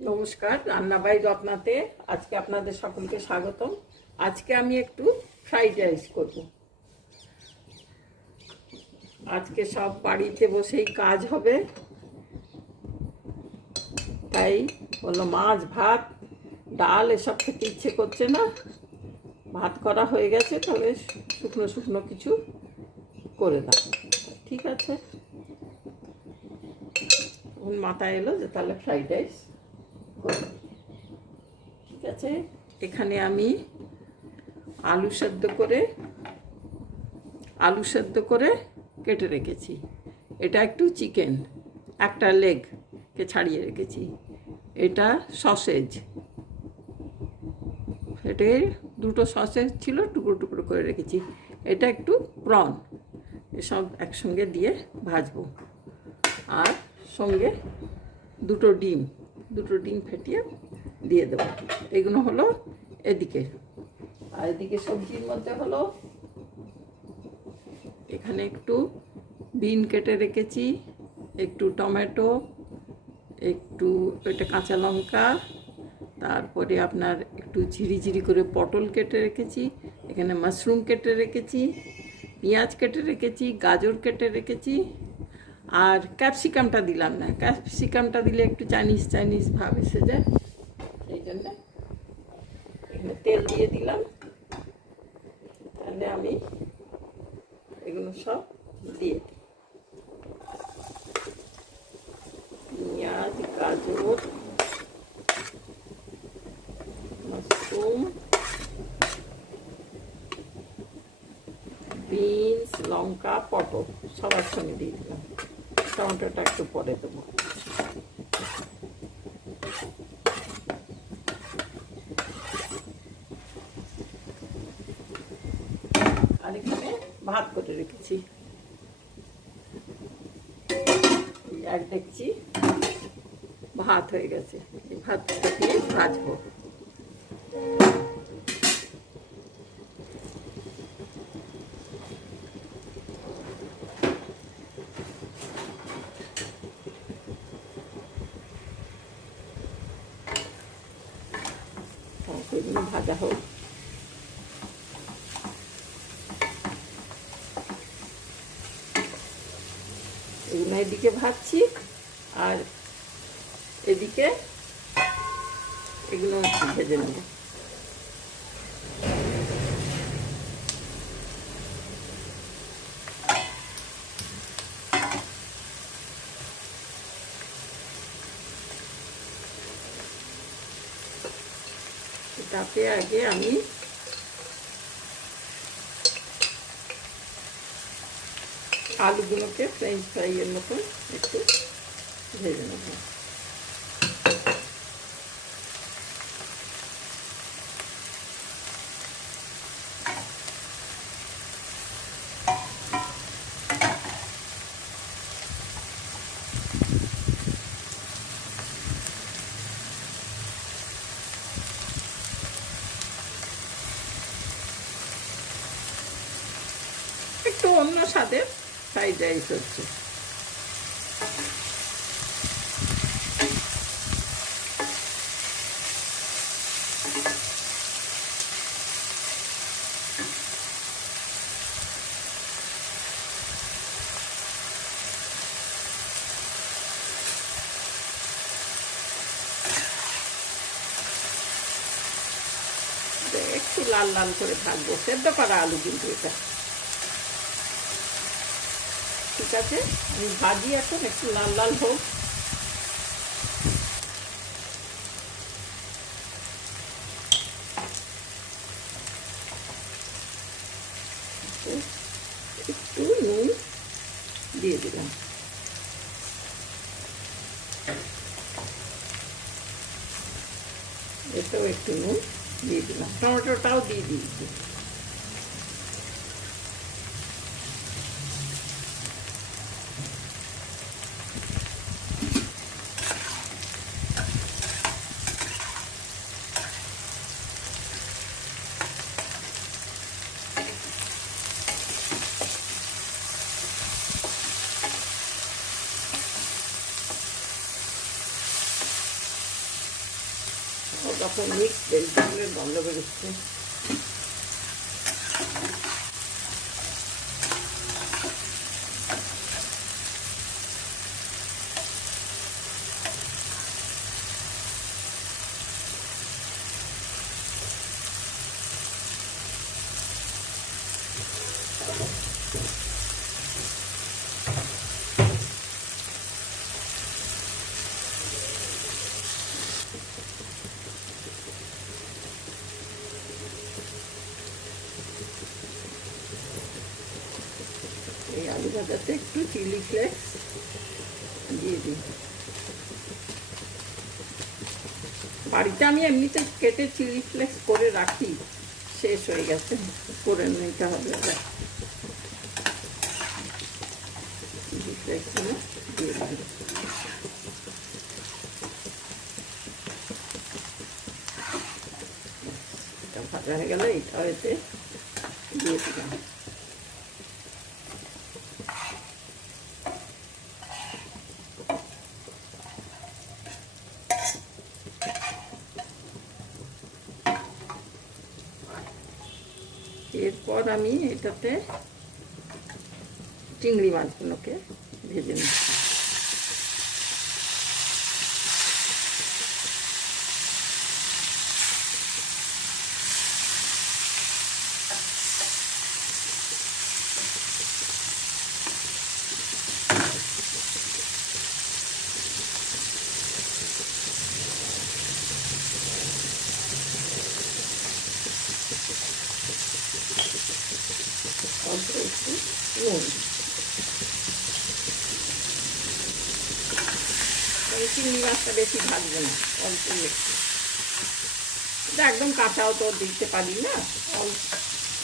নমস্কার, রান্না বাই রত্নাতে আজকে আপনাদের সকলকে স্বাগতম। আজকে আমি একটু ফ্রাইড রাইস করব। আজকে সব বাড়িতে বসেই কাজ হবে, তাই বললো মাছ ভাত ডাল এসব খেতে ইচ্ছে করছে না। ভাত করা হয়ে গেছে, তাহলে শুকনো শুকনো কিছু করে দাও। ঠিক আছে, তখন মাথায় এলো যে তাহলে ফ্রাইড রাইস করব। ঠিক আছে, এখানে আমি আলু সেদ্ধ করে কেটে রেখেছি। এটা একটু চিকেন, একটা লেগকে ছাড়িয়ে রেখেছি। এটা সসেজ, এটাই দুটো সসেজ ছিল, টুকরো টুকরো করে রেখেছি। এটা একটু প্রন, এসব একসঙ্গে দিয়ে ভাজবো। আর সঙ্গে দুটো ডিম ফেটিয়ে দিয়ে দেবো। এগুলো হলো এদিকে। আর এদিকে সবজির মধ্যে হলো এখানে একটু বিন কেটে রেখেছি, একটু টমেটো, একটু এটা কাঁচা লঙ্কা, তারপরে আপনার একটু ঝিরি করে পটল কেটে রেখেছি, এখানে মাশরুম কেটে রেখেছি, পেঁয়াজ কেটে রেখেছি, গাজর কেটে রেখেছি। আর ক্যাপসিকামটা দিলাম না, ক্যাপসিকামটা দিলে একটু চাইনিজ ভাব এসে যায়, সেই জন্য এখানে তেল দিয়ে দিলাম। তাহলে আমি এগুলো সব দিয়ে পেঁয়াজ, গাজর, মাশরুম, বিনস, লঙ্কা, পটল সব একসঙ্গে দিয়ে দিলাম। টমেটোটা একটু পরে দেবো। আর এখানে ভাত করে রেখেছি, এক দেখছি ভাত হয়ে গেছে। এই ভাতটা দিয়ে ভাজবো। এগুলো ভাজা হোক। এগুলো এদিকে ভাজছি, আর এদিকে এগুলো ভেজে নেব। তাতে আগে আমি আলুগুলোকে ফ্রেঞ্চ ফ্রাইয়ের মতন একটু ভেজে নেব। একটু অন্য স্বাদের ফ্রাইড রাইস হচ্ছে। একটু লাল লাল করে ভাজবো, সেদ্ধ করা আলু কিন্তু এটা। ঠিক আছে, আমি ভাজি এখন, একটু লাল লাল হোক। একটু নুন দিয়ে দিলাম, এটাও একটু নুন দিয়ে দিলাম, টমেটোটাও দিয়ে দিয়েছি। তখন মিক্স ভেজিটেবলের গন্ধ বেরোচ্ছে। এই আলু ভাজাতে একটু চিলি ফ্লেক্স দিয়ে দিই। বাড়িতে আমি এমনিতে কেটে চিলি ফ্লেক্স করে রাখি, শেষ হয়ে গেছে, করে নিতে হবে। চিলি ফ্লেক্সগুলো দিয়ে দিই। এটা ভাজা হয়ে গেলে এটা এতে দিয়ে দিলাম। এরপর আমি এটাতে চিংড়ি মাছগুলোকে ভেজে নিই। অল্প একটু নুন, চিংড়ি মাছটা বেশি ভাজবো না, অল্প একটু। এটা একদম কাঁচাও তো দিতে পারি না, অল্প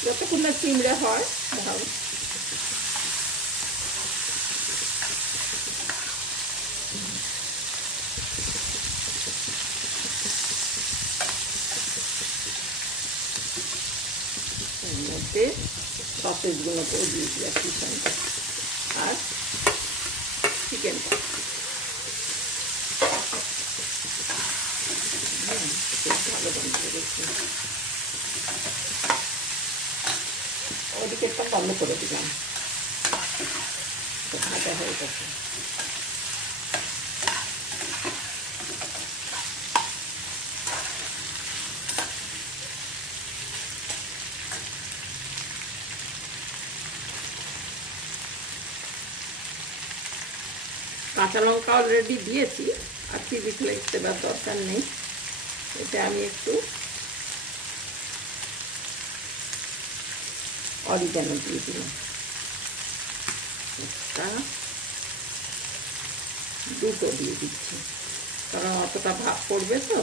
যতক্ষণ না চিংড়ে হয় ভালো। এর মধ্যে সসেজগুলোকেও দিয়ে দিই একটু সঙ্গে, আর চিকেনটা ভালো বন্ধ করেছি। ওদিকে একটা বন্ধ করে দিলাম, ভাজা হয়ে গেছে। কাঁচা লঙ্কা অলরেডি দিয়েছি, আর চিলি ফ্লেক্স দেওয়ার দরকার নেই। এটা আমি একটু অরিগানো দিয়ে দিলাম, দুটো দিয়ে দিচ্ছি, কারণ অতটা ভাব পড়বে তো।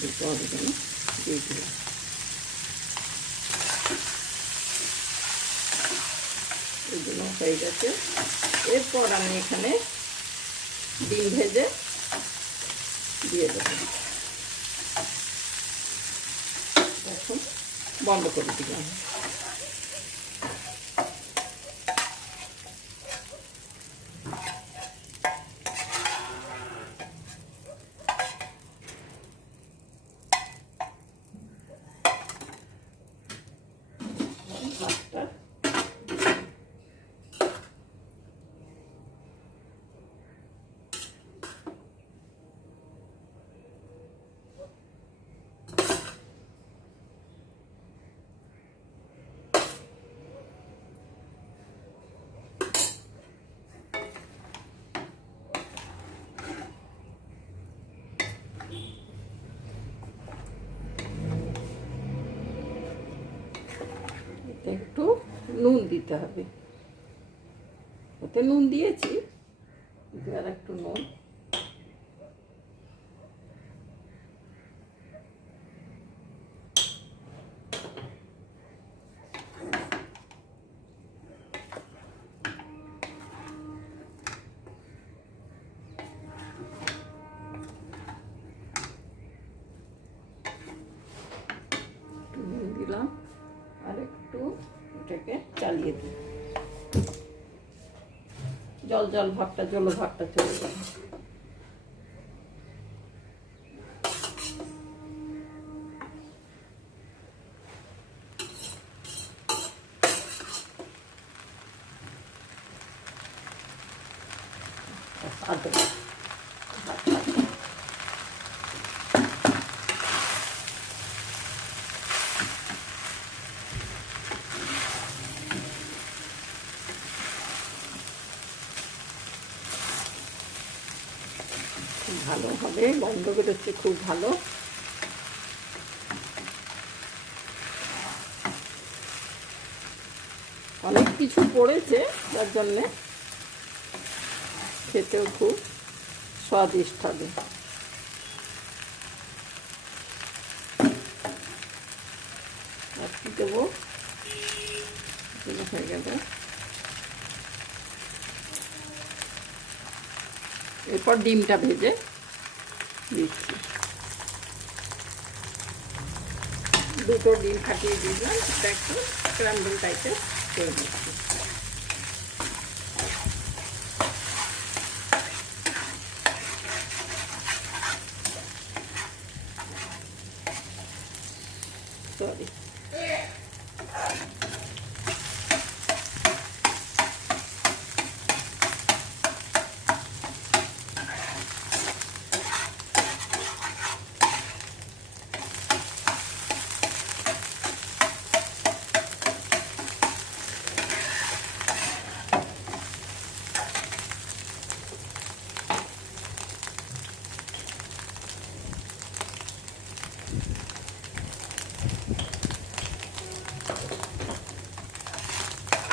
দুটো অরিগানো দিয়ে দিলাম। এগুলো হয়ে গেছে। এরপর আমি এখানে ডিম ভেজে দিয়ে দেবো। এখন বন্ধ করে দিলাম। ভাতটা একটু নুন দিতে হবে, ওতে নুন দিয়েছি, আর একটু নুন। নুন দিলাম, আর একটু এটাকে চালিয়ে দিই। জল জল ভাবটা জলো ভাবটা চলে যাবে। আদা ভালো হবে, গন্ধ বেরোচ্ছে খুব ভালো। অনেক কিছু পড়েছে, যার জন্যে খেতেও খুব স্বাদিষ্ট হবে। আর কি দেবো, হয়ে গেল। এরপর ডিমটা ভেজে দিচ্ছি। দুটো ডিম ফাটিয়ে দিলাম, এটা একটু স্ক্র্যাম্বল টাইপের করে দিচ্ছি। সরি,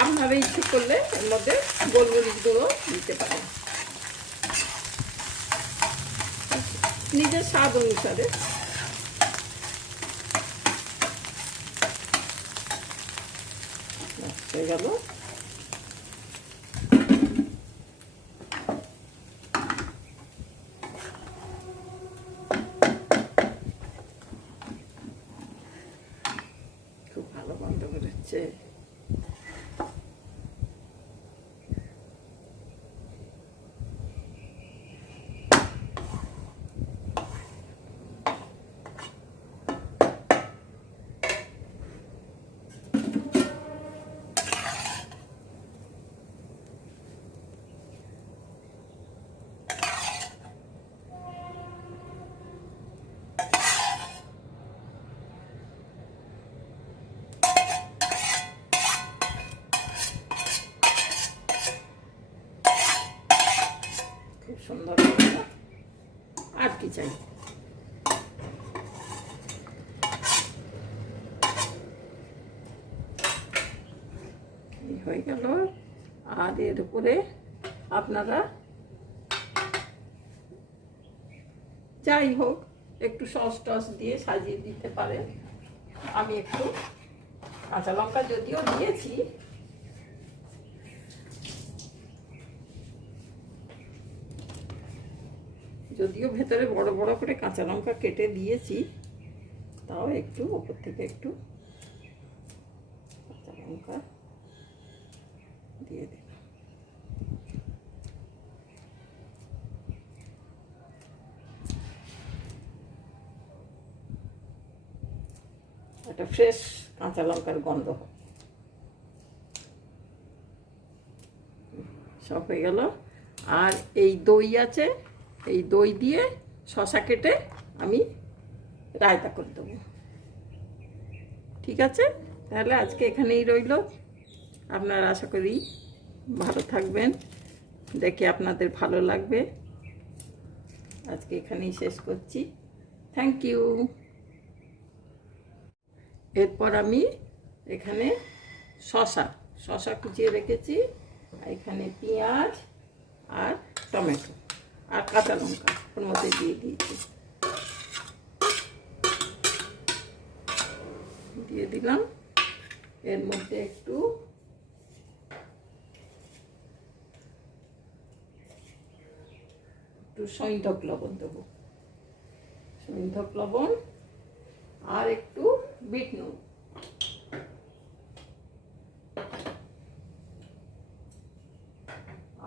আপনারা ইচ্ছে করলে এর মধ্যে গোলমরিচ গুঁড়ো দিতে পারেন নিজের স্বাদ অনুসারে। হয়ে গেল। খুব ভালো গন্ধ বেরোচ্ছে। খুব সুন্দর, আর কি চাই। হয়ে গেল। আর এর উপরে আপনারা যাই হোক একটু সস টস দিয়ে সাজিয়ে দিতে পারেন। আমি একটু কাঁচা লঙ্কা যদিও দিয়েছি, যদিও ভেতরে বড় বড় করে কাঁচা লঙ্কা কেটে দিয়েছি, তাও একটু ওপর থেকে একটু কাঁচা লঙ্কা দিয়ে দিলাম। একটা ফ্রেশ কাঁচা লঙ্কার গন্ধ। সব হয়ে গেল। আর এই দই আছে, এই দই দিয়ে শসা কেটে আমি রায়তা করে দেবো। ঠিক আছে, তাহলে আজকে এখানেই রইল। আপনারা আশা করি ভালো থাকবেন, দেখে আপনাদের ভালো লাগবে। আজকে এখানেই শেষ করছি। Thank you. এরপর আমি এখানে শসা কুচিয়ে রেখেছি, এখানে পেঁয়াজ আর টমেটো আর কাঁচা লঙ্কা ওর মধ্যে দিয়ে দিয়েছি, দিয়ে দিলাম। এর মধ্যে একটু সৈন্ধব লবণ দেবো, সৈন্ধব লবণ আর একটু বিট নুন,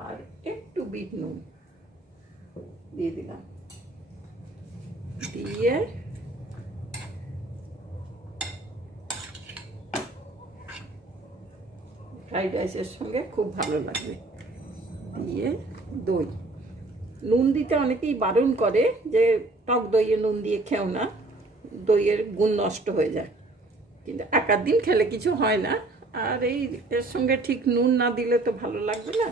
আর দিয়ে ফ্রাইড রাইসের সঙ্গে খুব ভালো লাগবে। দিয়ে দই, নুন দিতে অনেকেই বারণ করে যে টক দইয়ে নুন দিয়ে খেও না, দইয়ের গুণ নষ্ট হয়ে যায়, কিন্তু একাধ দিন খেলে কিছু হয় না। আর এই এর সঙ্গে ঠিক নুন না দিলে তো ভালো লাগবে না।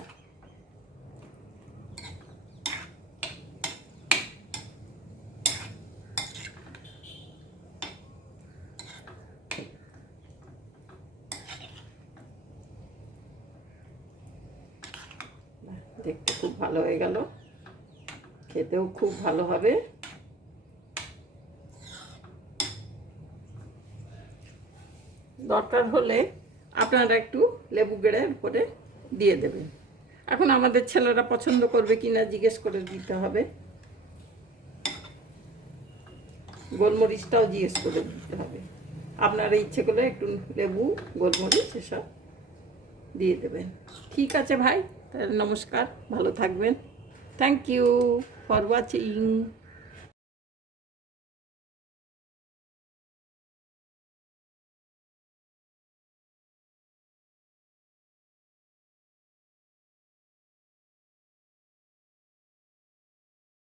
দেখতে খুব ভালো হয়ে গেল, খেতেও খুব ভালো হবে। দরকার হলে আপনারা একটু লেবু গেড়ে উপরে দিয়ে দেবেন। এখন আমাদের ছেলেরা পছন্দ করবে কিনা জিজ্ঞেস করে দিতে হবে। গোলমরিচটাও জিজ্ঞেস করে দিতে হবে। আপনারা ইচ্ছে করলে একটু লেবু, গোলমরিচ এসব দিয়ে দেবেন। ঠিক আছে ভাই, তাহলে নমস্কার, ভালো থাকবেন। Thank you for watching.